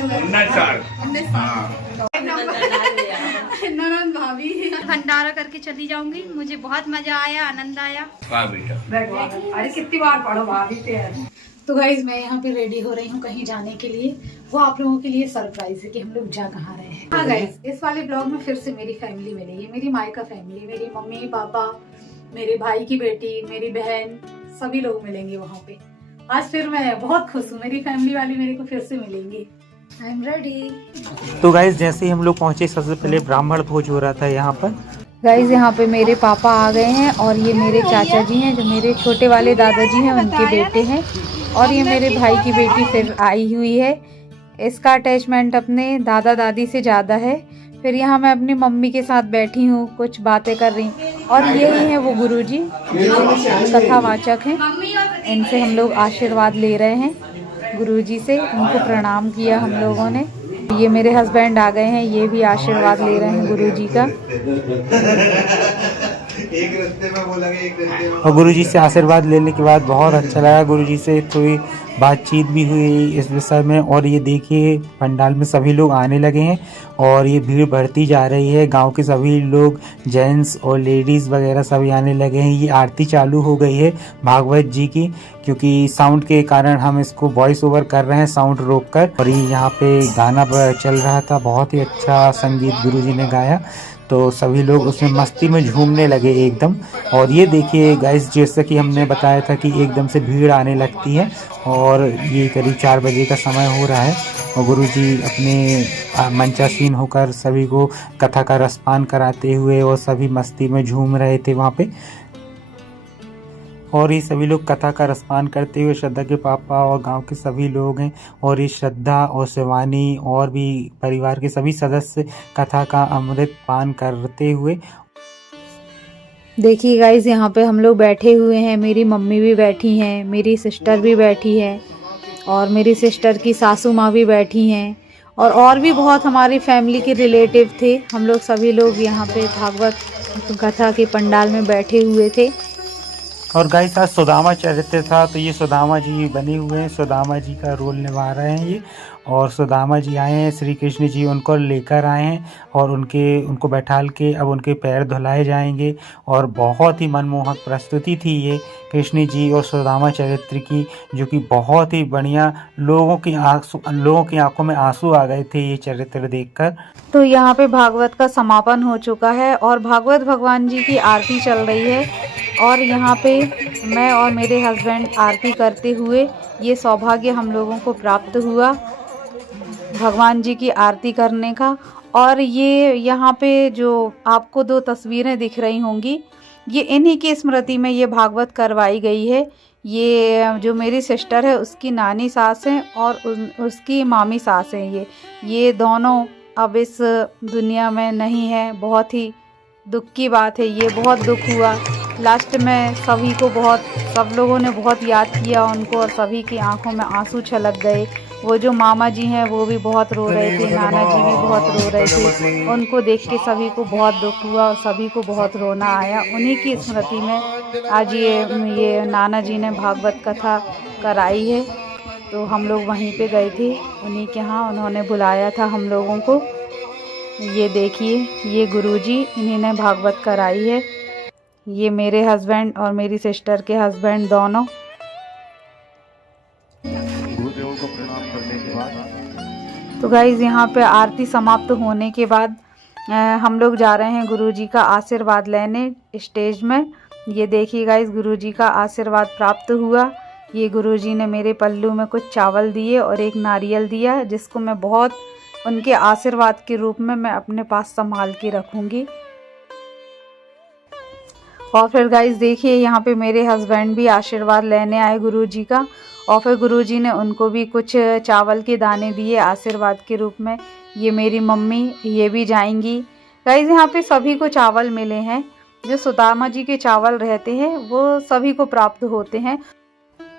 19 साल। ननद भाभी भंडारा करके चली जाऊंगी। मुझे बहुत मजा आया, आनंद आया। अरे कितनी बार पढ़ो भाभी से। तो गाइज मैं यहाँ पे रेडी हो रही हूँ कहीं जाने के लिए। वो आप लोगों के लिए सरप्राइज है कि हम लोग जा कहाँ रहे हैं। हाँ गाइज, इस वाले ब्लॉग में फिर से मेरी फैमिली मिलेगी। मेरी मायका फैमिली, मेरी मम्मी पापा, मेरे भाई की बेटी, मेरी बहन, सभी लोग मिलेंगे वहाँ पे। आज फिर मैं बहुत खुश हूँ, मेरी फैमिली वाले मेरे को फिर से मिलेंगे। I am ready. तो गाइज जैसे ही हम लोग पहुंचे, सबसे पहले ब्राह्मण भोज हो रहा था यहाँ पर। गाइज यहाँ पे मेरे पापा आ गए हैं और ये मेरे चाचा जी हैं, जो मेरे छोटे वाले दादाजी हैं, उनके बेटे हैं। और ये मेरे भाई की बेटी फिर आई हुई है। इसका अटैचमेंट अपने दादा दादी से ज़्यादा है। फिर यहाँ मैं अपनी मम्मी के साथ बैठी हूँ, कुछ बातें कर रही हूँ। और यही है वो गुरुजी जो कथावाचक हैं। इनसे हम लोग आशीर्वाद ले रहे हैं, गुरुजी से। उनको प्रणाम किया हम लोगों ने। ये मेरे हस्बैंड आ गए हैं, ये भी आशीर्वाद ले रहे हैं गुरुजी का। एक रास्ते में बोला एक रास्ते में। और गुरुजी से आशीर्वाद लेने के बाद बहुत अच्छा लगा। गुरुजी से थोड़ी बातचीत भी हुई इस विषय में। और ये देखिए पंडाल में सभी लोग आने लगे हैं और ये भीड़ बढ़ती जा रही है। गांव के सभी लोग, जेंट्स और लेडीज़ वगैरह सभी आने लगे हैं। ये आरती चालू हो गई है भागवत जी की, क्योंकि साउंड के कारण हम इसको वॉइस ओवर कर रहे हैं साउंड रोक कर। और ये यहाँ पे गाना चल रहा था, बहुत ही अच्छा संगीत गुरुजी ने गाया। तो सभी लोग उसमें मस्ती में झूमने लगे एकदम। और ये देखिए गाइस, जैसा कि हमने बताया था कि एकदम से भीड़ आने लगती है। और ये करीब 4 बजे का समय हो रहा है और गुरुजी अपने मंचासीन होकर सभी को कथा का रसपान कराते हुए और सभी मस्ती में झूम रहे थे वहाँ पे। और ये सभी लोग कथा का रसपान करते हुए, श्रद्धा के पापा और गांव के सभी लोग हैं। और ये श्रद्धा और शिवानी और भी परिवार के सभी सदस्य कथा का अमृत पान करते हुए। देखिए गाइज, यहाँ पे हम लोग बैठे हुए हैं। मेरी मम्मी भी बैठी हैं, मेरी सिस्टर भी बैठी है और मेरी सिस्टर की सासू माँ भी बैठी हैं। और भी बहुत हमारी फैमिली के रिलेटिव थे। हम लोग सभी लोग यहाँ पे भागवत कथा के पंडाल में बैठे हुए थे। और गाइस आज सुदामा चरित्र था, तो ये सुदामा जी बने हुए हैं। सुदामा जी का रोल निभा रहे हैं ये। और सुदामा जी आए हैं, श्री कृष्ण जी उनको लेकर आए हैं और उनको बैठाल के अब उनके पैर धुलाए जाएंगे। और बहुत ही मनमोहक प्रस्तुति थी ये कृष्ण जी और सुदामा चरित्र की, जो कि बहुत ही बढ़िया। लोगों की आंखों में आंसू आ गए थे ये चरित्र देखकर। तो यहाँ पे भागवत का समापन हो चुका है और भागवत भगवान जी की आरती चल रही है। और यहाँ पे मैं और मेरे हस्बैंड आरती करते हुए, ये सौभाग्य हम लोगों को प्राप्त हुआ भगवान जी की आरती करने का। और ये यहाँ पे जो आपको 2 तस्वीरें दिख रही होंगी, ये इन्हीं की स्मृति में ये भागवत करवाई गई है। ये जो मेरी सिस्टर है उसकी नानी सास हैं और उसकी मामी सास हैं। ये दोनों अब इस दुनिया में नहीं है। बहुत ही दुख की बात है, ये बहुत दुख हुआ। लास्ट में सब लोगों ने बहुत याद किया उनको और सभी की आंखों में आंसू छलक गए। वो जो मामा जी हैं वो भी बहुत रो रहे थे, नाना जी भी बहुत रो रहे थे। उनको देख के सभी को बहुत दुख हुआ और सभी को बहुत रोना आया। उन्हीं की स्मृति में आज ये नाना जी ने भागवत कथा कराई है। तो हम लोग वहीं पे गए थे उन्हीं के यहाँ, उन्होंने बुलाया था हम लोगों को। ये देखिए, ये गुरुजी, इन्हीं ने भागवत कराई है। ये मेरे हस्बैंड और मेरी सिस्टर के हस्बैंड दोनों। गुरुदेव को प्रणाम करने के बाद तो गाइज यहाँ पे आरती समाप्त होने के बाद हम लोग जा रहे हैं गुरुजी का आशीर्वाद लेने स्टेज में। ये देखिए गाइज, गुरुजी का आशीर्वाद प्राप्त हुआ। ये गुरुजी ने मेरे पल्लू में कुछ चावल दिए और एक नारियल दिया, जिसको मैं बहुत उनके आशीर्वाद के रूप में मैं अपने पास संभाल के रखूँगी। और फिर गाइज देखिए, यहाँ पे मेरे हस्बैंड भी आशीर्वाद लेने आए गुरुजी का। और फिर गुरुजी ने उनको भी कुछ चावल के दाने दिए आशीर्वाद के रूप में। ये मेरी मम्मी, ये भी जाएंगी। गाइज यहाँ पे सभी को चावल मिले हैं। जो सुदामा जी के चावल रहते हैं वो सभी को प्राप्त होते हैं।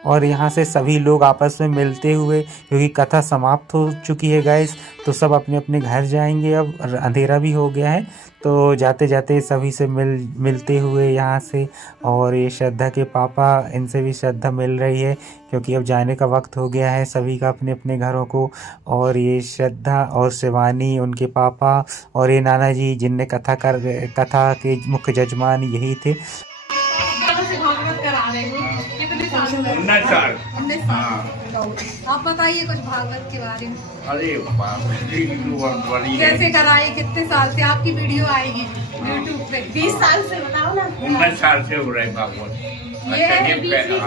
और यहाँ से सभी लोग आपस में मिलते हुए, क्योंकि कथा समाप्त हो चुकी है गाइस, तो सब अपने अपने घर जाएंगे। अब अंधेरा भी हो गया है, तो जाते जाते सभी से मिलते हुए यहाँ से। और ये श्रद्धा के पापा, इनसे भी श्रद्धा मिल रही है क्योंकि अब जाने का वक्त हो गया है सभी का अपने अपने घरों को। और ये श्रद्धा और शिवानी, उनके पापा, और ये नाना जी जिनने कथा के मुख्य जजमान यही थे। 19 साल। आप बताइए कुछ भागवत के बारे में। अरे बाप रे, बड़ी कैसे कराए, कितने साल से आपकी वीडियो आएगी यूट्यूब पे? 20 साल से बताओ ना। 19 साल से हो रहा है भागवत। ये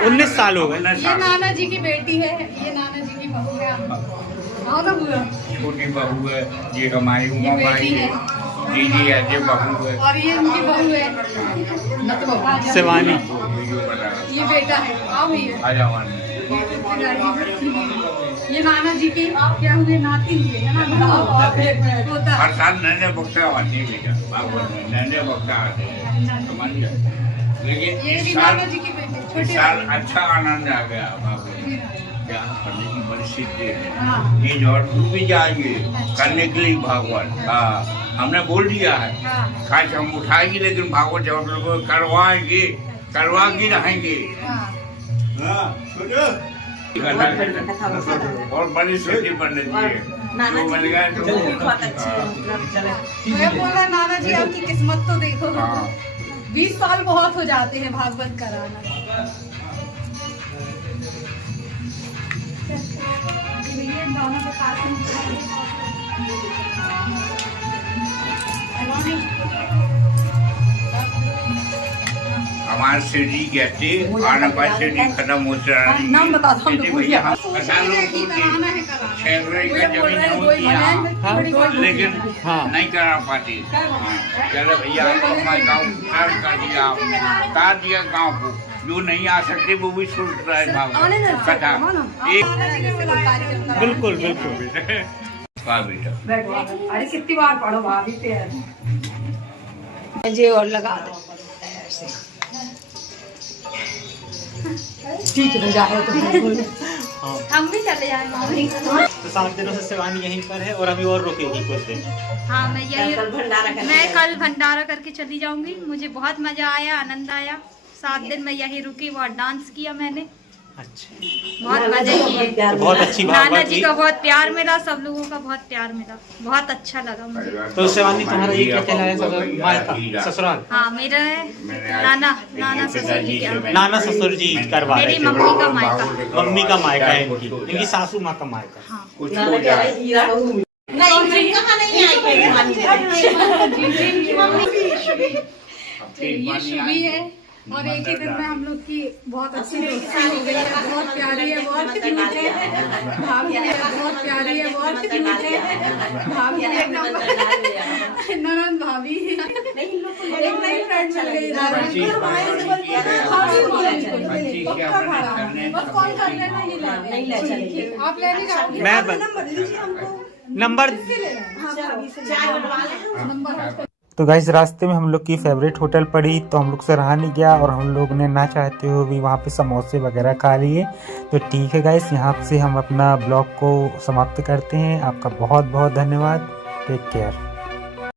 19 साल हो गए। ये नाना जी की बेटी है, ये नाना जी की बहू है। आओ ना पूरा। छोटी बहू है, ये हमारी उमा भाई है, दीदी है, ये बहू है, और ये उनकी बहू है शिवानी। ये बेटा है। आओ भैया। ये नाना जी की क्या हुए, नाती हुए है ना। हर साल नन्हे बक्सा आते हैं बेटा, भागवत में नन्हे बक्सा आते हैं, समझ गए। लेकिन इस साल अच्छा आनंद आ गया भागवत में। क्या करने की बड़ी सिद्धि है। ये और भी जाएंगे करने के लिए भागवत। हाँ, हमने बोल दिया है, खास हम उठाएंगे, लेकिन भागवत जब लोग करवाएंगे, करवा के रहेंगे। और बड़ी सिद्धि बनने चाहिए। तो बन गया मैं बोला नाना जी आपकी किस्मत तो देखो। 20 साल बहुत हो जाते हैं भागवत कराना। हमारे शिरडी कहते आना पास शिरडी खत्म हो चुका नाम बता दो भैया। लेकिन नहीं करा पाते। चलो भैया, हमारे गाँव कर दिया आपने, बता दिया गाँव को। जो नहीं आ सकते वो भी सुन रहा है भागवत कथा। एक बिल्कुल बिल्कुल बेटा। अरे कितनी बार पढ़ो भाभी पे जे और लगा दो ठीक हो जाए तो हम भी चले जाएंगे। तो 7 दिनों से शिवानी यहीं पर है और अभी और रुकेगी कुछ दिन। हाँ, मैं कल भंडारा करके चली जाऊंगी। मुझे बहुत मजा आया, आनंद आया। 7 दिन मैं यहीं रुकी, वहाँ डांस किया मैंने। अच्छा, बहुत मजा किए। तो बहुत अच्छी बात। नाना जी का बहुत प्यार मिला, सब लोगों का बहुत प्यार मिला, बहुत अच्छा लगा मुझे। तो शिवानी तुम्हारा ये क्या कहलाया, ससुराल? हाँ, मेरा नाना ससुर जी क्या, नाना ससुर जी करवा रहे थे। मेरी मम्मी का मायका। मम्मी का मायका है इनकी सासू माँ का मायका। हाँ। ये शुभी है, और एक ही दिन में हम लोग की बहुत अच्छी दोस्ती हो गई है। बहुत प्यारी है, बहुत क्यूट है भाभी है, बहुत प्यारी है, बहुत क्यूट है भाभी है। ननद भाभी एक नई फ्रेंड मिल गई। बस कॉल कर लेना, ये आप लेने जाओगे? नंबर तो गाइस, रास्ते में हम लोग की फेवरेट होटल पड़ी, तो हम लोग से रहा नहीं गया और हम लोग ने ना चाहते हुए भी वहाँ पे समोसे वगैरह खा लिए। तो ठीक है गाइस, यहाँ से हम अपना ब्लॉग को समाप्त करते हैं। आपका बहुत बहुत धन्यवाद। Take care.